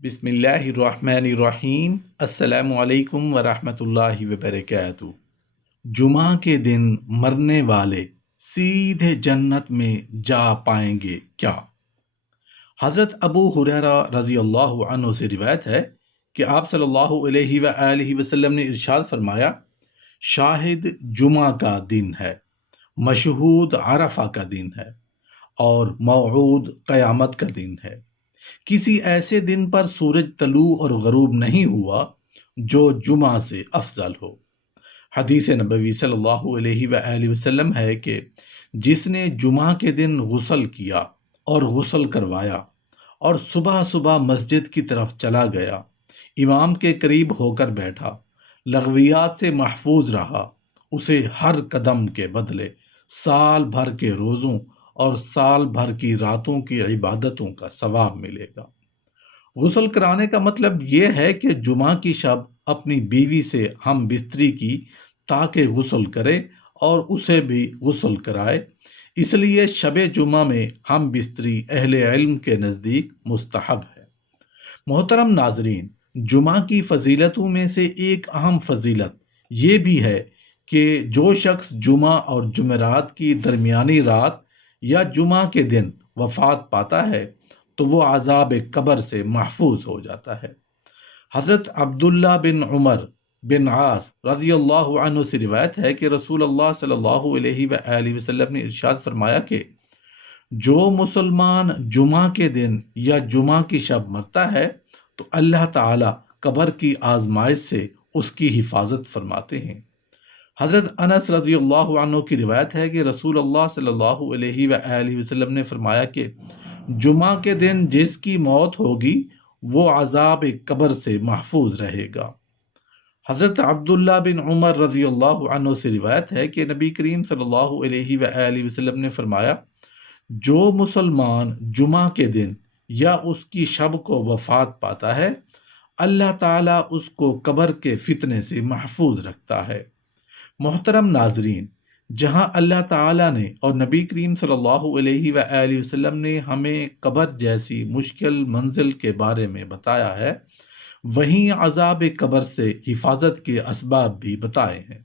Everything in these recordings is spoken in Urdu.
بسم اللہ الرحمن الرحیم۔ السلام علیکم ورحمۃ اللہ وبرکاتہ۔ جمعہ کے دن مرنے والے سیدھے جنت میں جا پائیں گے کیا؟ حضرت ابو ہریرہ رضی اللہ عنہ سے روایت ہے کہ آپ صلی اللہ علیہ وآلہ وسلم نے ارشاد فرمایا، شاہد جمعہ کا دن ہے، مشہود عرفہ کا دن ہے، اور موعود قیامت کا دن ہے۔ کسی ایسے دن پر سورج طلوع اور غروب نہیں ہوا جو جمعہ سے افضل ہو۔ حدیث نبوی صلی اللہ علیہ وآلہ وسلم ہے کہ جس نے جمعہ کے دن غسل کیا اور غسل کروایا اور صبح صبح مسجد کی طرف چلا گیا، امام کے قریب ہو کر بیٹھا، لغویات سے محفوظ رہا، اسے ہر قدم کے بدلے سال بھر کے روزوں اور سال بھر کی راتوں کی عبادتوں کا ثواب ملے گا۔ غسل کرانے کا مطلب یہ ہے کہ جمعہ کی شب اپنی بیوی سے ہم بستری کی تاکہ غسل کرے اور اسے بھی غسل کرائے۔ اس لیے شب جمعہ میں ہم بستری اہل علم کے نزدیک مستحب ہے۔ محترم ناظرین، جمعہ کی فضیلتوں میں سے ایک اہم فضیلت یہ بھی ہے کہ جو شخص جمعہ اور جمعرات کی درمیانی رات یا جمعہ کے دن وفات پاتا ہے تو وہ عذاب قبر سے محفوظ ہو جاتا ہے۔ حضرت عبداللہ بن عمر بن عاص رضی اللہ عنہ سے روایت ہے کہ رسول اللہ صلی اللہ علیہ وآلہ وسلم نے ارشاد فرمایا کہ جو مسلمان جمعہ کے دن یا جمعہ کی شب مرتا ہے تو اللہ تعالیٰ قبر کی آزمائش سے اس کی حفاظت فرماتے ہیں۔ حضرت انس رضی اللہ عنہ کی روایت ہے کہ رسول اللہ صلی اللہ علیہ وآلہ وسلم نے فرمایا کہ جمعہ کے دن جس کی موت ہوگی وہ عذاب قبر سے محفوظ رہے گا۔ حضرت عبداللہ بن عمر رضی اللہ عنہ سے روایت ہے کہ نبی کریم صلی اللہ علیہ وآلہ وسلم نے فرمایا، جو مسلمان جمعہ کے دن یا اس کی شب کو وفات پاتا ہے، اللہ تعالیٰ اس کو قبر کے فتنے سے محفوظ رکھتا ہے۔ محترم ناظرین، جہاں اللہ تعالیٰ نے اور نبی کریم صلی اللہ علیہ وآلہ وسلم نے ہمیں قبر جیسی مشکل منزل کے بارے میں بتایا ہے، وہیں عذاب قبر سے حفاظت کے اسباب بھی بتائے ہیں۔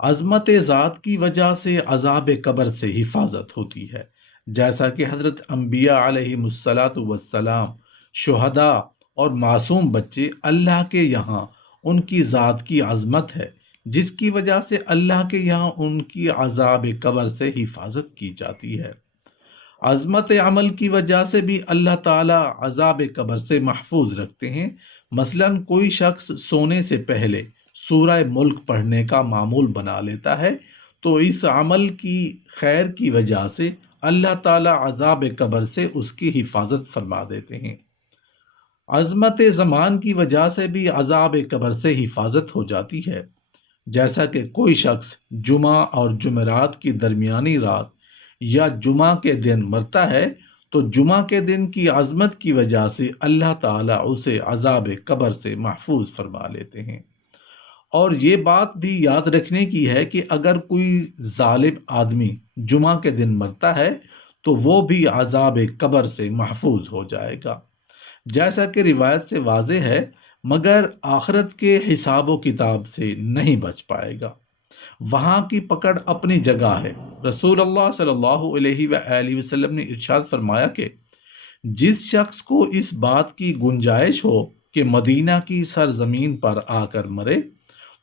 عظمت ذات کی وجہ سے عذاب قبر سے حفاظت ہوتی ہے، جیسا کہ حضرت انبیاء علیہم الصلاۃ والسلام، شہداء اور معصوم بچے اللہ کے یہاں ان کی ذات کی عظمت ہے جس کی وجہ سے اللہ کے یہاں ان کی عذاب قبر سے حفاظت کی جاتی ہے۔ عظمت عمل کی وجہ سے بھی اللہ تعالیٰ عذاب قبر سے محفوظ رکھتے ہیں۔ مثلا کوئی شخص سونے سے پہلے سورہ ملک پڑھنے کا معمول بنا لیتا ہے تو اس عمل کی خیر کی وجہ سے اللہ تعالیٰ عذاب قبر سے اس کی حفاظت فرما دیتے ہیں۔ عظمت زمان کی وجہ سے بھی عذاب قبر سے حفاظت ہو جاتی ہے، جیسا کہ کوئی شخص جمعہ اور جمعرات کی درمیانی رات یا جمعہ کے دن مرتا ہے تو جمعہ کے دن کی عظمت کی وجہ سے اللہ تعالیٰ اسے عذاب قبر سے محفوظ فرما لیتے ہیں۔ اور یہ بات بھی یاد رکھنے کی ہے کہ اگر کوئی ظالم آدمی جمعہ کے دن مرتا ہے تو وہ بھی عذاب قبر سے محفوظ ہو جائے گا، جیسا کہ روایت سے واضح ہے، مگر آخرت کے حساب و کتاب سے نہیں بچ پائے گا۔ وہاں کی پکڑ اپنی جگہ ہے۔ رسول اللہ صلی اللہ علیہ وآلہ وسلم نے ارشاد فرمایا کہ جس شخص کو اس بات کی گنجائش ہو کہ مدینہ کی سرزمین پر آ کر مرے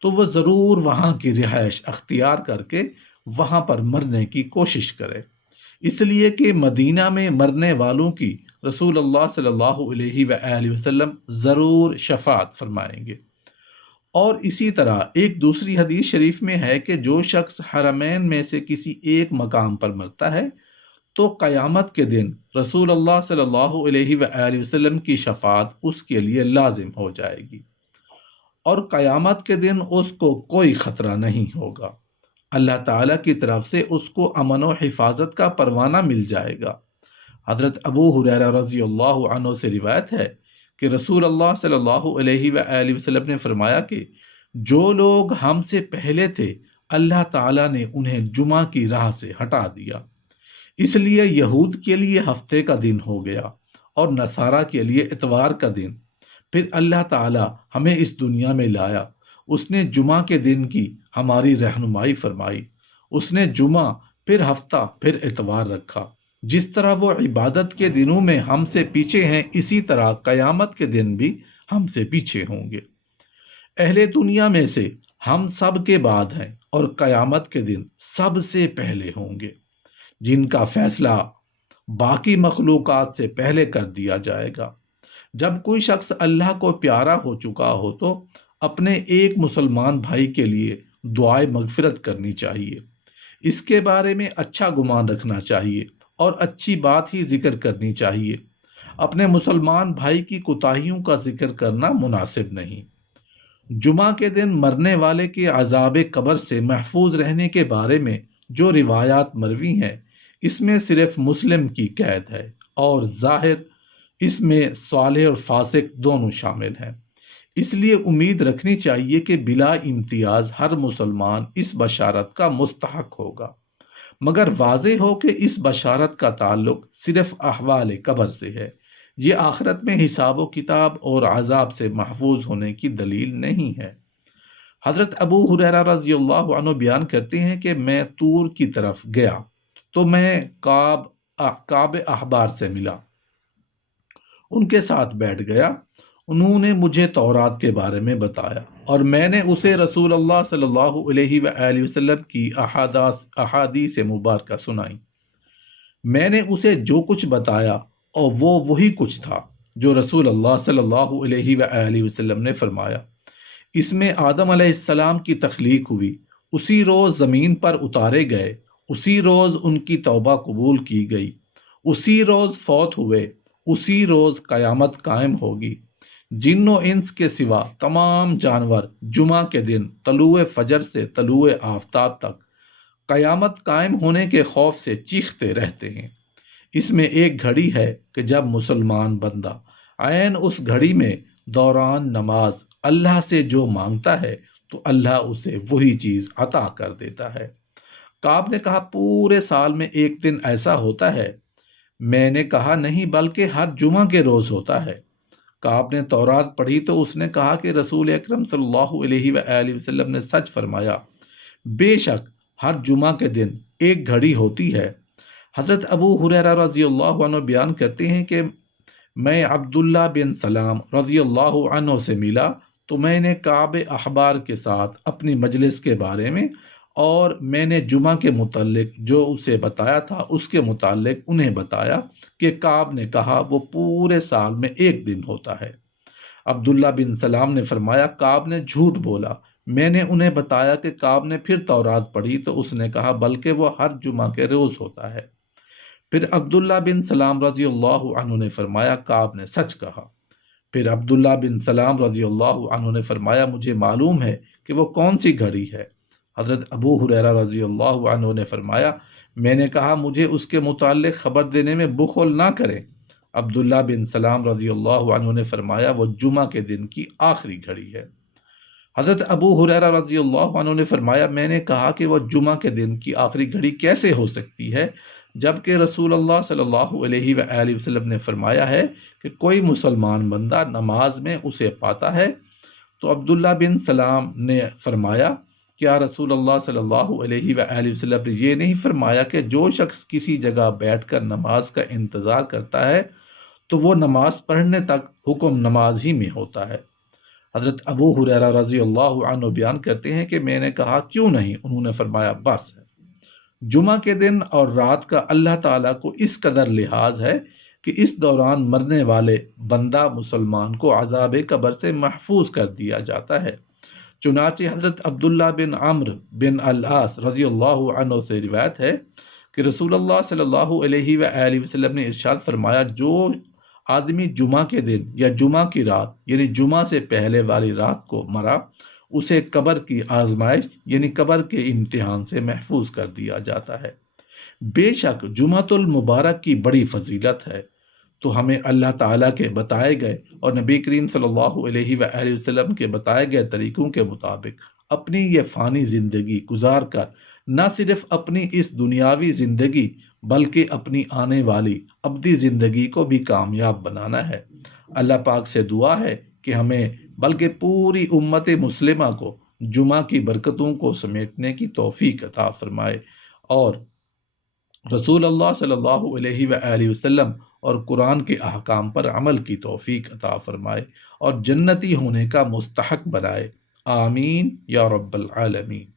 تو وہ ضرور وہاں کی رہائش اختیار کر کے وہاں پر مرنے کی کوشش کرے، اس لیے کہ مدینہ میں مرنے والوں کی رسول اللہ صلی اللہ علیہ وآلہ وسلم ضرور شفاعت فرمائیں گے۔ اور اسی طرح ایک دوسری حدیث شریف میں ہے کہ جو شخص حرمین میں سے کسی ایک مقام پر مرتا ہے تو قیامت کے دن رسول اللہ صلی اللہ علیہ وآلہ وسلم کی شفاعت اس کے لیے لازم ہو جائے گی، اور قیامت کے دن اس کو کوئی خطرہ نہیں ہوگا۔ اللہ تعالیٰ کی طرف سے اس کو امن و حفاظت کا پروانہ مل جائے گا۔ حضرت ابو ہریرہ رضی اللہ عنہ سے روایت ہے کہ رسول اللہ صلی اللہ علیہ وآلہ وسلم نے فرمایا کہ جو لوگ ہم سے پہلے تھے اللہ تعالیٰ نے انہیں جمعہ کی راہ سے ہٹا دیا، اس لیے یہود کے لیے ہفتے کا دن ہو گیا اور نصارہ کے لیے اتوار کا دن۔ پھر اللہ تعالی ہمیں اس دنیا میں لایا، اس نے جمعہ کے دن کی ہماری رہنمائی فرمائی، اس نے جمعہ پھر ہفتہ پھر اتوار رکھا۔ جس طرح وہ عبادت کے دنوں میں ہم سے پیچھے ہیں، اسی طرح قیامت کے دن بھی ہم سے پیچھے ہوں گے۔ اہل دنیا میں سے ہم سب کے بعد ہیں اور قیامت کے دن سب سے پہلے ہوں گے، جن کا فیصلہ باقی مخلوقات سے پہلے کر دیا جائے گا۔ جب کوئی شخص اللہ کو پیارا ہو چکا ہو تو اپنے ایک مسلمان بھائی کے لیے دعائے مغفرت کرنی چاہیے، اس کے بارے میں اچھا گمان رکھنا چاہیے اور اچھی بات ہی ذکر کرنی چاہیے۔ اپنے مسلمان بھائی کی کوتاہیوں کا ذکر کرنا مناسب نہیں۔ جمعہ کے دن مرنے والے کے عذاب قبر سے محفوظ رہنے کے بارے میں جو روایات مروی ہیں، اس میں صرف مسلم کی قید ہے اور ظاہر اس میں صالح اور فاسق دونوں شامل ہیں۔ اس لیے امید رکھنی چاہیے کہ بلا امتیاز ہر مسلمان اس بشارت کا مستحق ہوگا، مگر واضح ہو کہ اس بشارت کا تعلق صرف احوال قبر سے ہے، یہ آخرت میں حساب و کتاب اور عذاب سے محفوظ ہونے کی دلیل نہیں ہے۔ حضرت ابو ہریرہ رضی اللہ عنہ بیان کرتے ہیں کہ میں طور کی طرف گیا تو میں کعب احبار سے ملا، ان کے ساتھ بیٹھ گیا۔ انہوں نے مجھے تورات کے بارے میں بتایا اور میں نے اسے رسول اللہ صلی اللہ علیہ وآلہ وسلم کی احادیث مبارکہ سنائی۔ میں نے اسے جو کچھ بتایا اور وہ وہی کچھ تھا جو رسول اللہ صلی اللہ علیہ وآلہ وسلم نے فرمایا۔ اس میں آدم علیہ السلام کی تخلیق ہوئی، اسی روز زمین پر اتارے گئے، اسی روز ان کی توبہ قبول کی گئی، اسی روز فوت ہوئے، اسی روز قیامت قائم ہوگی۔ جن و انس کے سوا تمام جانور جمعہ کے دن طلوع فجر سے طلوع آفتاب تک قیامت قائم ہونے کے خوف سے چیختے رہتے ہیں۔ اس میں ایک گھڑی ہے کہ جب مسلمان بندہ عین اس گھڑی میں دوران نماز اللہ سے جو مانگتا ہے تو اللہ اسے وہی چیز عطا کر دیتا ہے۔ کعب نے کہا پورے سال میں ایک دن ایسا ہوتا ہے؟ میں نے کہا نہیں، بلکہ ہر جمعہ کے روز ہوتا ہے۔ کعب نے تورات پڑھی تو اس نے کہا کہ رسول اکرم صلی اللہ علیہ وآلہ وسلم نے سچ فرمایا، بے شک ہر جمعہ کے دن ایک گھڑی ہوتی ہے۔ حضرت ابو ہریرہ رضی اللہ عنہ بیان کرتے ہیں کہ میں عبداللہ بن سلام رضی اللہ عنہ سے ملا تو میں نے کعب احبار کے ساتھ اپنی مجلس کے بارے میں اور میں نے جمعہ کے متعلق جو اسے بتایا تھا اس کے متعلق انہیں بتایا کہ کعب نے کہا وہ پورے سال میں ایک دن ہوتا ہے۔ عبداللہ بن سلام نے فرمایا کعب نے جھوٹ بولا۔ میں نے انہیں بتایا کہ کعب نے پھر تورات پڑھی تو اس نے کہا بلکہ وہ ہر جمعہ کے روز ہوتا ہے۔ پھر عبداللہ بن سلام رضی اللہ عنہ نے فرمایا کعب نے سچ کہا۔ پھر عبداللہ بن سلام رضی اللہ عنہ نے فرمایا مجھے معلوم ہے کہ وہ کون سی گھڑی ہے۔ حضرت ابو ہریرہ رضی اللہ عنہ نے فرمایا میں نے کہا مجھے اس کے متعلق خبر دینے میں بخل نہ کریں۔ عبداللہ بن سلام رضی اللہ عنہ نے فرمایا وہ جمعہ کے دن کی آخری گھڑی ہے۔ حضرت ابو ہریرہ رضی اللہ عنہ نے فرمایا میں نے کہا کہ وہ جمعہ کے دن کی آخری گھڑی کیسے ہو سکتی ہے جبکہ رسول اللہ صلی اللہ علیہ وآلہ وسلم نے فرمایا ہے کہ کوئی مسلمان بندہ نماز میں اسے پاتا ہے۔ تو عبداللہ بن سلام نے فرمایا کیا رسول اللہ صلی اللہ علیہ وآلہ وسلم نے یہ نہیں فرمایا کہ جو شخص کسی جگہ بیٹھ کر نماز کا انتظار کرتا ہے تو وہ نماز پڑھنے تک حکم نماز ہی میں ہوتا ہے؟ حضرت ابو ہریرہ رضی اللہ عنہ بیان کرتے ہیں کہ میں نے کہا کیوں نہیں؟ انہوں نے فرمایا بس ہے۔ جمعہ کے دن اور رات کا اللہ تعالیٰ کو اس قدر لحاظ ہے کہ اس دوران مرنے والے بندہ مسلمان کو عذاب قبر سے محفوظ کر دیا جاتا ہے۔ چنانچہ حضرت عبداللہ بن عمرو بن العاص رضی اللہ عنہ سے روایت ہے کہ رسول اللہ صلی اللہ علیہ وآلہ وسلم نے ارشاد فرمایا جو آدمی جمعہ کے دن یا جمعہ کی رات یعنی جمعہ سے پہلے والی رات کو مرا اسے قبر کی آزمائش یعنی قبر کے امتحان سے محفوظ کر دیا جاتا ہے۔ بے شک جمعۃ المبارک کی بڑی فضیلت ہے، تو ہمیں اللہ تعالیٰ کے بتائے گئے اور نبی کریم صلی اللہ علیہ وآلہ وسلم کے بتائے گئے طریقوں کے مطابق اپنی یہ فانی زندگی گزار کر نہ صرف اپنی اس دنیاوی زندگی بلکہ اپنی آنے والی ابدی زندگی کو بھی کامیاب بنانا ہے۔ اللہ پاک سے دعا ہے کہ ہمیں بلکہ پوری امت مسلمہ کو جمعہ کی برکتوں کو سمیٹنے کی توفیق عطا فرمائے، اور رسول اللہ صلی اللہ علیہ وآلہ وسلم اور قرآن کے احکام پر عمل کی توفیق عطا فرمائے اور جنتی ہونے کا مستحق بنائے۔ آمین یا رب العالمین۔